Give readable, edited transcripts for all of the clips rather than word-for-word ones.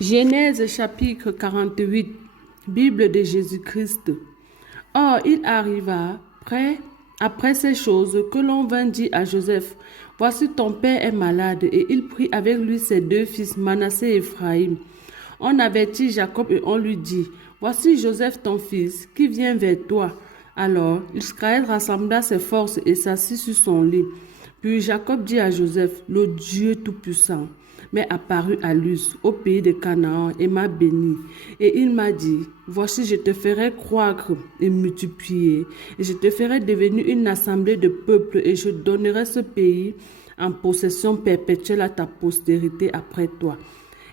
Genèse chapitre 48, Bible de Jésus-Christ. Or, il arriva après ces choses que l'on vint dire à Joseph, voici ton père est malade, et il prit avec lui ses deux fils, Manassé et Ephraïm. On avertit Jacob et on lui dit, voici Joseph ton fils, qui vient vers toi. Alors Israël rassembla ses forces et s'assit sur son lit. Puis Jacob dit à Joseph, le Dieu Tout-Puissant m'est apparu à Luz, au pays de Canaan, et m'a béni. Et il m'a dit, voici, je te ferai croître et multiplier, et je te ferai devenir une assemblée de peuples, et je donnerai ce pays en possession perpétuelle à ta postérité après toi.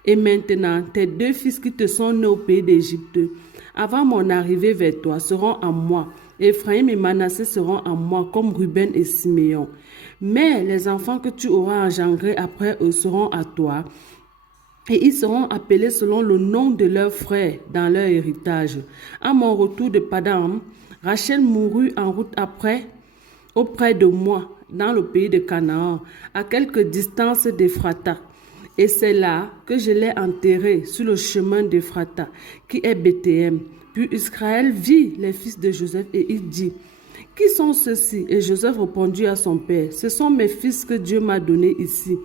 Et maintenant, tes deux fils qui te sont nés au pays d'Égypte, avant mon arrivée vers toi, seront en moi. Ephraïm et Manassé seront en moi, comme Ruben et Siméon. Mais les enfants que tu auras engendrés après eux seront à toi, et ils seront appelés selon le nom de leurs frères dans leur héritage. À mon retour de Padam, Rachel mourut en route auprès de moi, dans le pays de Canaan, à quelque distance d'Ephrata. Et c'est là que je l'ai enterré sur le chemin d'Ephrata, qui est Bethléem. Puis Israël vit les fils de Joseph et il dit, qui sont ceux-ci? Et Joseph répondit à son père, ce sont mes fils que Dieu m'a donnés ici.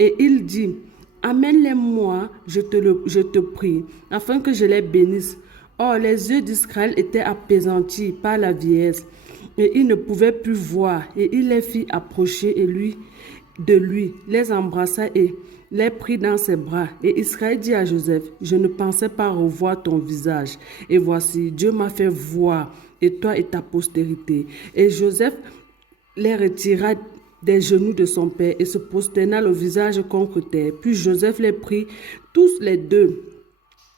Et il dit, amène-les-moi, je te prie, afin que je les bénisse. Or, les yeux d'Israël étaient apaisantis par la vieillesse, et il ne pouvait plus voir. Et il les fit approcher et de lui, les embrassa et les prit dans ses bras. Et Israël dit à Joseph, je ne pensais pas revoir ton visage. Et voici, Dieu m'a fait voir, et toi et ta postérité. Et Joseph les retira des genoux de son père et se prosterna le visage contre terre. Puis Joseph les prit tous les deux,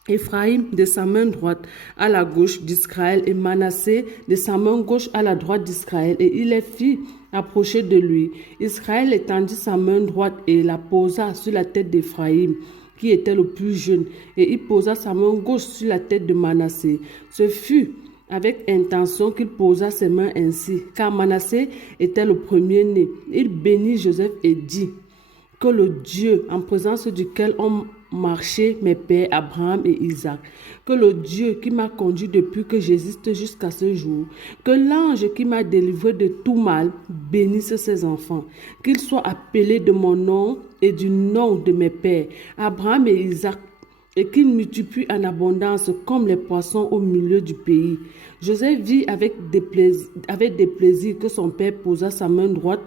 Ephraïm de sa main droite à la gauche d'Israël et Manassé de sa main gauche à la droite d'Israël, et il les fit approcher de lui. Israël étendit sa main droite et la posa sur la tête d'Ephraïm, qui était le plus jeune, et il posa sa main gauche sur la tête de Manassé. Ce fut avec intention qu'il posa ses mains ainsi, car Manassé était le premier-né. Il bénit Joseph et dit, que le Dieu en présence duquel ont marché mes pères Abraham et Isaac, que le Dieu qui m'a conduit depuis que j'existe jusqu'à ce jour, que l'ange qui m'a délivré de tout mal bénisse ses enfants, qu'ils soient appelés de mon nom et du nom de mes pères Abraham et Isaac, et qu'il multiplie en abondance comme les poissons au milieu du pays. Joseph vit avec des plaisirs que son père posa sa main droite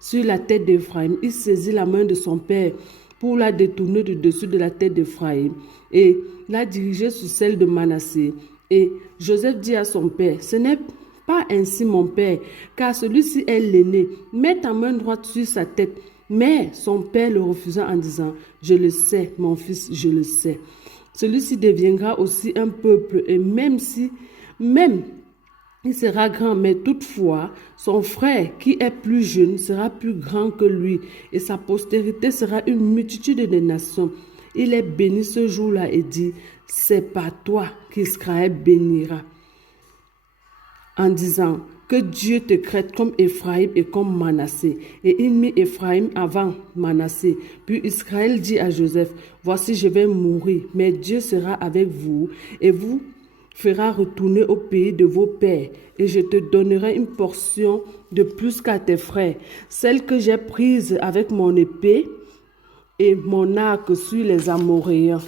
sur la tête d'Ephraïm. Il saisit la main de son père pour la détourner du dessus de la tête d'Ephraïm et la diriger sur celle de Manassé. Et Joseph dit à son père, ce n'est pas ainsi mon père, car celui-ci est l'aîné. Mets ta main droite sur sa tête. Mais son père le refusa en disant, je le sais, mon fils, je le sais. Celui-ci deviendra aussi un peuple, et même il sera grand, mais toutefois, son frère, qui est plus jeune, sera plus grand que lui, et sa postérité sera une multitude de nations. Il est béni ce jour-là et dit, c'est par toi qu'Israël bénira, en disant, que Dieu te crête comme Ephraïm et comme Manassé. Et il mit Ephraïm avant Manassé. Puis Israël dit à Joseph, voici je vais mourir, mais Dieu sera avec vous et vous fera retourner au pays de vos pères. Et je te donnerai une portion de plus qu'à tes frères, celle que j'ai prise avec mon épée et mon arc sur les Amoréens.